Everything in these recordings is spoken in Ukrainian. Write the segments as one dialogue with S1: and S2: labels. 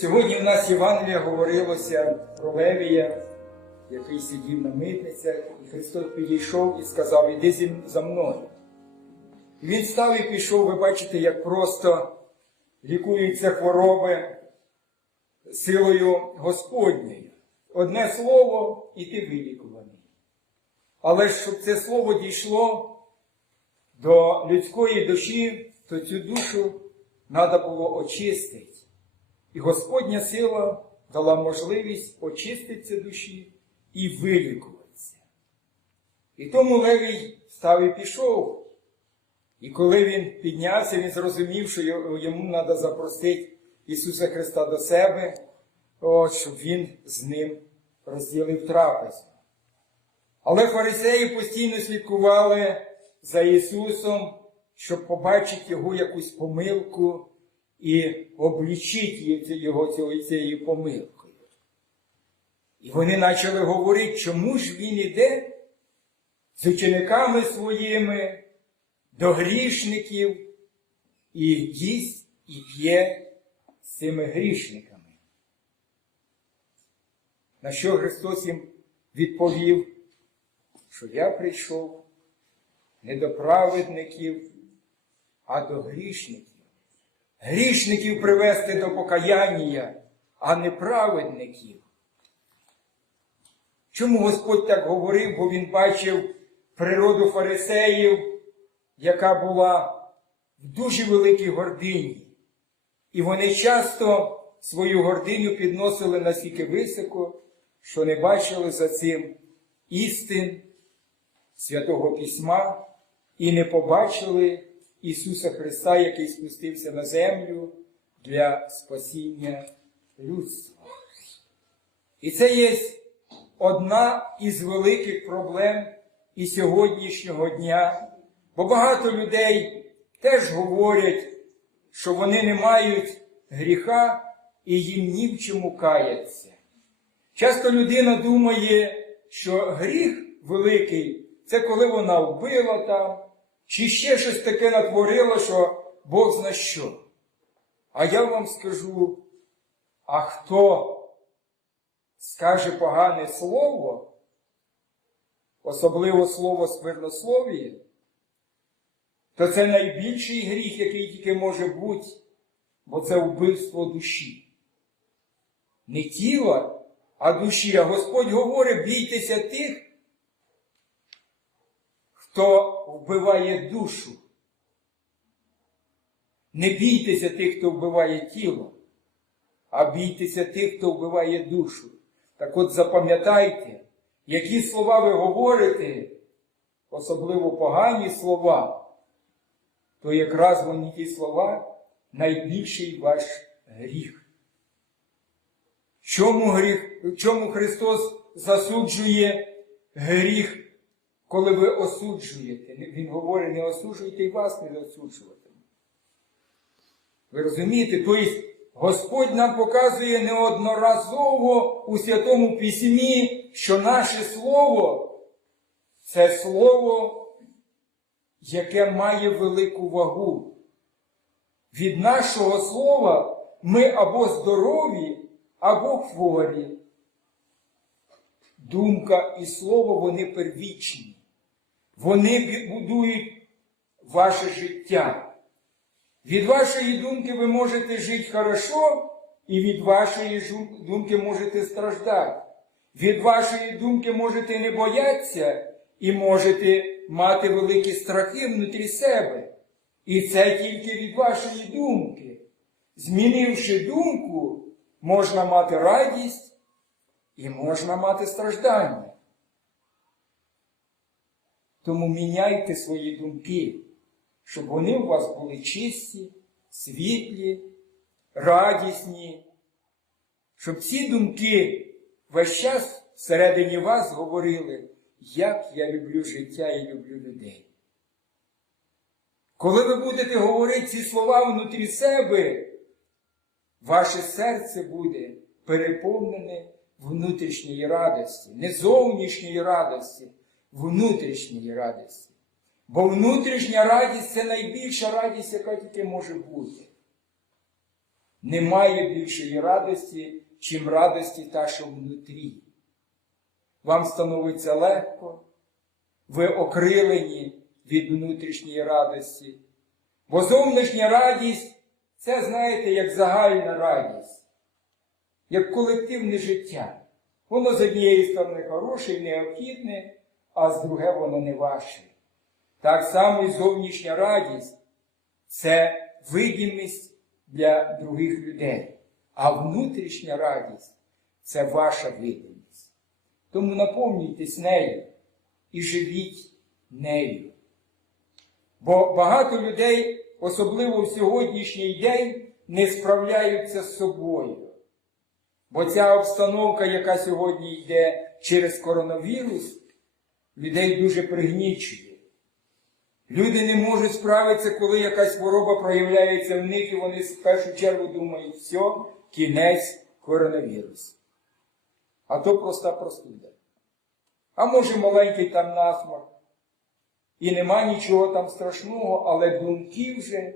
S1: Сьогодні в нас Євангелія говорилося про Левія, який сидів на митницях, і Христос підійшов і сказав, іди за мною. І він став і пішов, ви бачите, як просто лікуються хвороби силою Господньою. Одне слово, і ти вилікуваний. Але щоб це слово дійшло до людської душі, то цю душу треба було очистити. І Господня сила дала можливість очиститися душі і вилікуватися. І тому Левій став і пішов. І коли він піднявся, він зрозумів, що йому треба запросити Ісуса Христа до себе, от, щоб він з ним розділив трапезу. Але фарисеї постійно слідкували за Ісусом, щоб побачити Його якусь помилку і облічити Його цією помилкою. І вони почали говорити, чому ж він іде з учениками своїми до грішників і їсть і п'є з цими грішниками. На що Христос їм відповів, що я прийшов не до праведників, а до грішників. Грішників привести до покаяння, а не праведників. Чому Господь так говорив? Бо Він бачив природу фарисеїв, яка була в дуже великій гордині. І вони часто свою гординю підносили настільки високо, що не бачили за цим істин Святого Письма і не побачили Ісуса Христа, який спустився на землю для спасіння людства. І це є одна із великих проблем і сьогоднішнього дня, бо багато людей теж говорять, що вони не мають гріха і їм ні в чому каяться. Часто людина думає, що гріх великий це коли вона вбила там, чи ще щось таке натворила, що Бог зна що. А я вам скажу, а хто скаже погане слово, особливо слово сквернословіє, то це найбільший гріх, який тільки може бути, бо це вбивство душі. Не тіла, а душі. А Господь говорить, бійтеся тих, хто вбиває душу. Не бійтеся тих, хто вбиває тіло, а бійтеся тих, хто вбиває душу. Так от запам'ятайте, які слова ви говорите, особливо погані слова, то якраз вони ті слова найбільший ваш гріх. Чому гріх, чому Христос засуджує гріх, коли ви осуджуєте? Він говорить, не осуджуйте і вас не осуджувати. Ви розумієте? Тобто Господь нам показує неодноразово у Святому Письмі, що наше Слово це Слово, яке має велику вагу. Від нашого слова ми або здорові, або хворі. Думка і слово вони первічні. Вони будують ваше життя. Від вашої думки ви можете жити хорошо, і від вашої думки можете страждати. Від вашої думки можете не боятися і можете мати великі страхи внутрі себе. І це тільки від вашої думки. Змінивши думку, можна мати радість і можна мати страждання. Тому міняйте свої думки, щоб вони у вас були чисті, світлі, радісні, щоб ці думки весь час всередині вас говорили, як я люблю життя і люблю людей. Коли ви будете говорити ці слова внутрі себе, ваше серце буде переповнене внутрішньої радості, не зовнішньої радості, внутрішньої радості. Бо внутрішня радість це найбільша радість, яка тільки може бути. Немає більшої радості, чим радості та, що внутрі. Вам становиться легко, ви окрилені від внутрішньої радості. Бо зовнішня радість це, знаєте, як загальна радість, як колективне життя. Воно з однієї сторони хороше і необхідне, а з друге воно не ваше. Так само і зовнішня радість це видимість для других людей. А внутрішня радість це ваша видимість. Тому наповнюйтесь нею і живіть нею. Бо багато людей, особливо в сьогоднішній день, не справляються з собою. Бо ця обстановка, яка сьогодні йде через коронавірус, людей дуже пригнічує. Люди не можуть справитися, коли якась хвороба проявляється в них, і вони в першу чергу думають, все, кінець коронавірусу. А то проста простуда. А може маленький там насморк. І нема нічого там страшного, але думки вже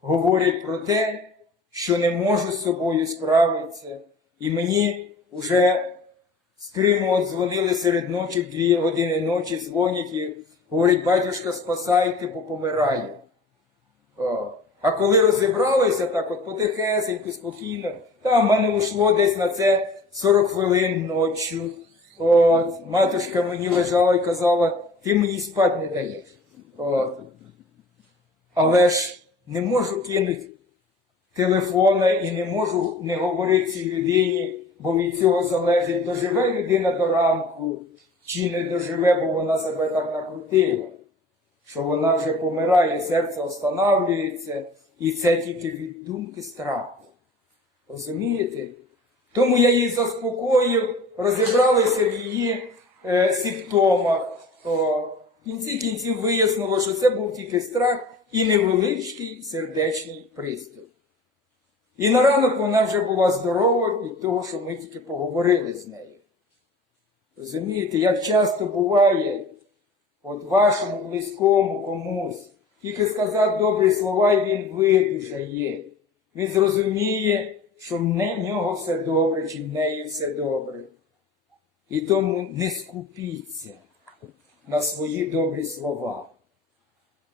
S1: говорять про те, що не можу з собою справитися. І мені вже з Криму от дзвонили серед ночі, дві години ночі дзвонять і говорять, батюшка, спасайте, бо помираю. О. А коли розібралися так, от потихесеньку, спокійно, там в мене ушло десь на це 40 хвилин ночі. От, матушка мені лежала і казала, ти мені спати не даєш. От. Але ж не можу кинути телефона і не можу не говорити цій людині, бо від цього залежить, доживе людина до ранку, чи не доживе, бо вона себе так накрутила, що вона вже помирає, серце останавлюється, і це тільки від думки страху. Розумієте? Тому я її заспокоїв, розібралися в її е, симптомах. То в кінці кінців вияснило, що це був тільки страх і невеличкий сердечний приступ. І на ранок вона вже була здорова від того, що ми тільки поговорили з нею. Розумієте, як часто буває, от вашому близькому комусь, тільки сказати добрі слова, і він видужає. Він зрозуміє, що в нього все добре, чи в неї все добре. І тому не скупіться на свої добрі слова,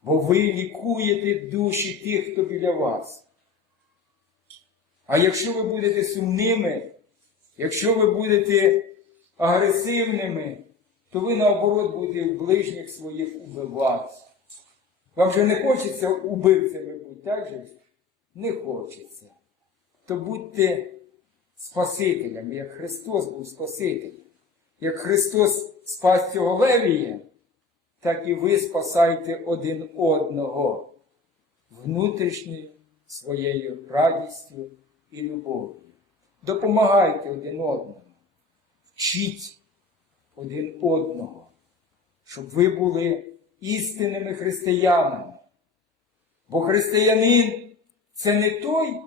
S1: бо ви лікуєте душі тих, хто біля вас. А якщо ви будете сумними, якщо ви будете агресивними, то ви наоборот будете в ближніх своїх убивати. Вам же не хочеться убивцями бути, так же? Не хочеться. То будьте Спасителями, як Христос був Спасителем. Як Христос спас цього Левія, так і ви спасайте один одного внутрішньою своєю радістю і любов'ю. Допомагайте один одному, вчіть один одного, щоб ви були істинними християнами. Бо християнин це не той,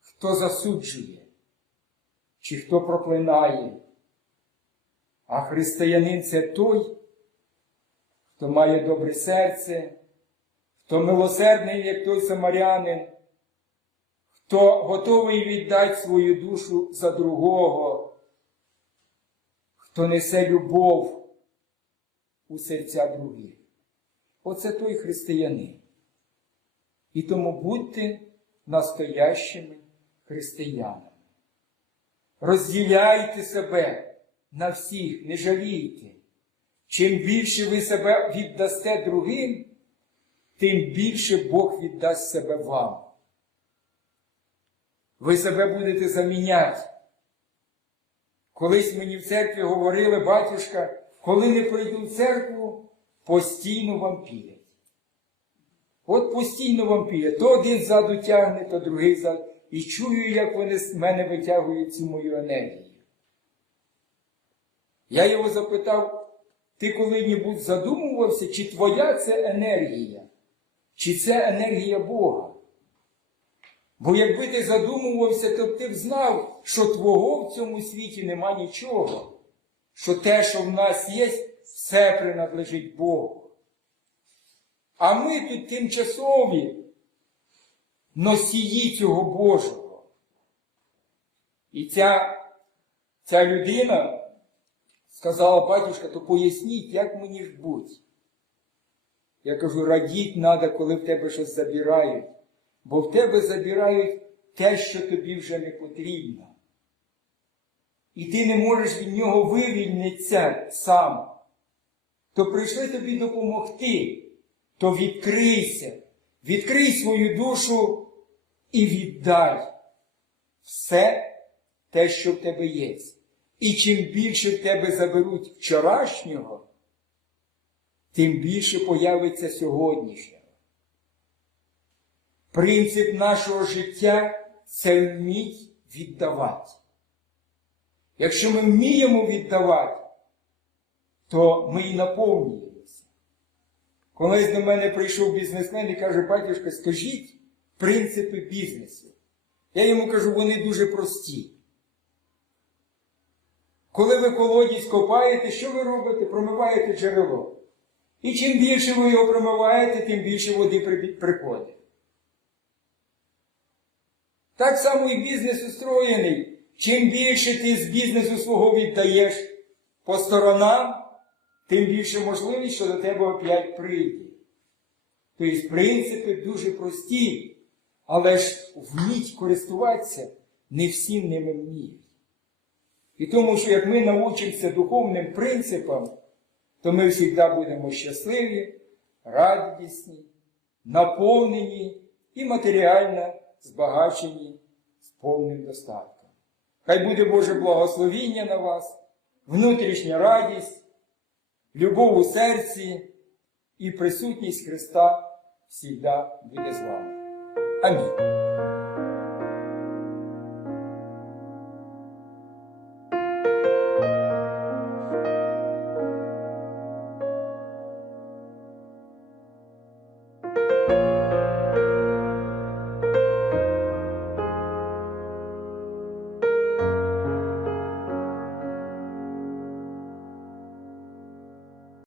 S1: хто засуджує, чи хто проклинає, а християнин це той, хто має добре серце, хто милосердний, як той самарянин, хто готовий віддати свою душу за другого, хто несе любов у серця других. Оце той християнин. І тому будьте настоящими християнами. Розділяйте себе на всіх, не жалійте. Чим більше ви себе віддасте другим, тим більше Бог віддасть себе вам. Ви себе будете заміняти. Колись мені в церкві говорили, батюшка, коли не прийду в церкву, постійно вам вампірять. От постійно вам вампірять. То один ззаду тягне, то другий ззаду. І чую, як вони з мене витягують цю мою енергію. Я його запитав, ти коли-небудь задумувався, чи твоя це енергія, чи це енергія Бога? Бо якби ти задумувався, то ти б знав, що твого в цьому світі нема нічого, що те, що в нас є, все принадлежить Богу. А ми тут тимчасові. носії цього Божого. І ця, ця людина сказала, батюшка, то поясніть, як мені ж бути. Я кажу, радіть треба, коли в тебе щось забирають, бо в тебе забирають те, що тобі вже не потрібно. І ти не можеш від нього вивільнитися сам. То прийшли тобі допомогти, то відкрийся, відкрий свою душу і віддай все те, що в тебе є. І чим більше в тебе заберуть вчорашнього, тим більше появиться сьогоднішнього. Принцип нашого життя це вміть віддавати. Якщо ми вміємо віддавати, то ми і наповнюємося. Колись до мене прийшов бізнесмен і каже, батюшка, скажіть принципи бізнесу. Я йому кажу, вони дуже прості. Коли ви колодязь копаєте, що ви робите? Промиваєте джерело. І чим більше ви його промиваєте, тим більше води приходить. Так само і бізнес устроєний. Чим більше ти з бізнесу свого віддаєш по сторонам, тим більше можливість, що до тебе опять прийде. Тобто принципи дуже прості, але ж вміть користуватися не всі ними вміють. І тому, що як ми навчимося духовним принципам, то ми завжди будемо щасливі, радісні, наповнені і матеріально збагачені з повним достатком. Хай буде Боже благословіння на вас, внутрішня радість, любов у серці і присутність Христа завжди буде з вами. Амінь.